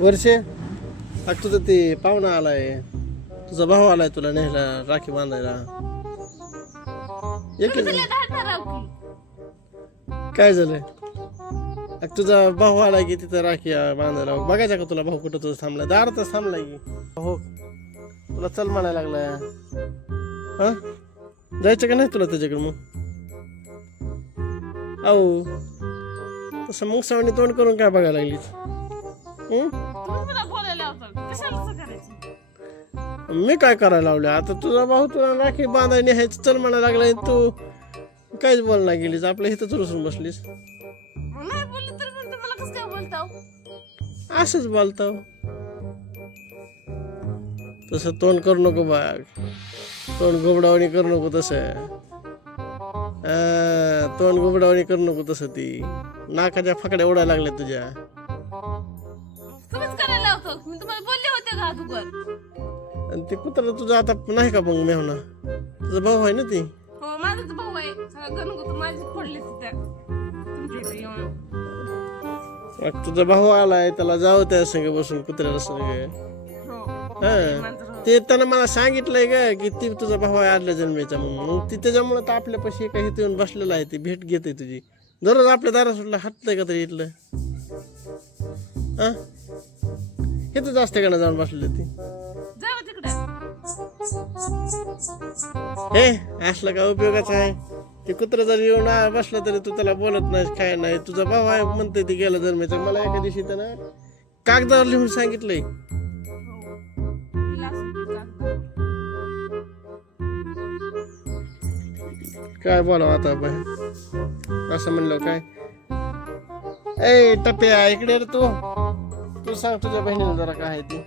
वर्षे आता तुझं ते पाहुणा आलाय, तुझा भाऊ आलाय तुला न्यायला राखी बांधायला. ये की तुला धाडणार राव की. काय झालंय? आता तुझा भाऊ आलाय की तिथं राखी बांधायला. बघायचा का तुला भाऊ कुठं तुझं थांबलाय? दारातच थांबलाय की. हो तुला चल म्हणायला लागलाय. हा जायचं का नाही तुला त्याच्याकडे मग? अहो तसं मग सावणी तोंड करून काय बघायला लागलीच? तुम्ही मला बोलायला लावता. कशाला असं करायचं? मी काय करायला लावलं? आता तुझा भाऊ तुला राखी बांधायला न्यायचं चल म्हणायला लागलाय, तू काहीच बोलणार गेलीस, आपल्या इथंच रुसून बसलीस. नाही बोलले तरी पण तुम्हाला कसं काय बोलता हो? असंच बोलतो. तसं तोंड करू नको बाग, तोंड गोबडावणी करू नको तसं. तोंड गोबडावणी करू नको तसं. ती नाकाच्या फकड्या उडायला लागल्या तुझ्या. तुम्हीच करायला लावतो. मी तुम्हाला बोलले होते का अगोदर? आणि ते कुत्रा तुझा आता नाही का मग मेहना? तुझा भाऊ आहे ना ती. हो माझाच भाऊ आहे. सगळं गणगोत माझीच पडले तिथे तुमच्या इथे येऊन. मग तुझा भाऊ आलाय, त्याला जाऊ त्या संग बसून कुत्र्याला संग. हो हा ते त्यानं मला सांगितलंय ग की ती तुझा भाऊ आहे आदल्या जन्मेचा म्हणून. मग ती त्याच्यामुळे तर आपल्यापाशी काही इथे येऊन बसलेला आहे. ती भेट घेते तुझी. दररोज आपल्या दारा सुटला हातलंय का तरी इथलं? हा इथं जास्त ठिकाणा जाऊन बसले ती. जाऊ तिकडे. हे असलं का उपयोगाचं आहे? ते कुत्र जर येऊन बसलं तरी तू त्याला बोलत नाहीस, काय नाही. तुझा भाऊ आहे म्हणते ती गेला जन्मेचा. मला एका दिवशी त्यानं कागदावर लिहून सांगितलंय. काय बोलावं आता बाई, असं म्हणलं काय? ए टप्प्या इकडे रे तू. तू सांग तुझ्या बहिणीला जरा काय आहे ती.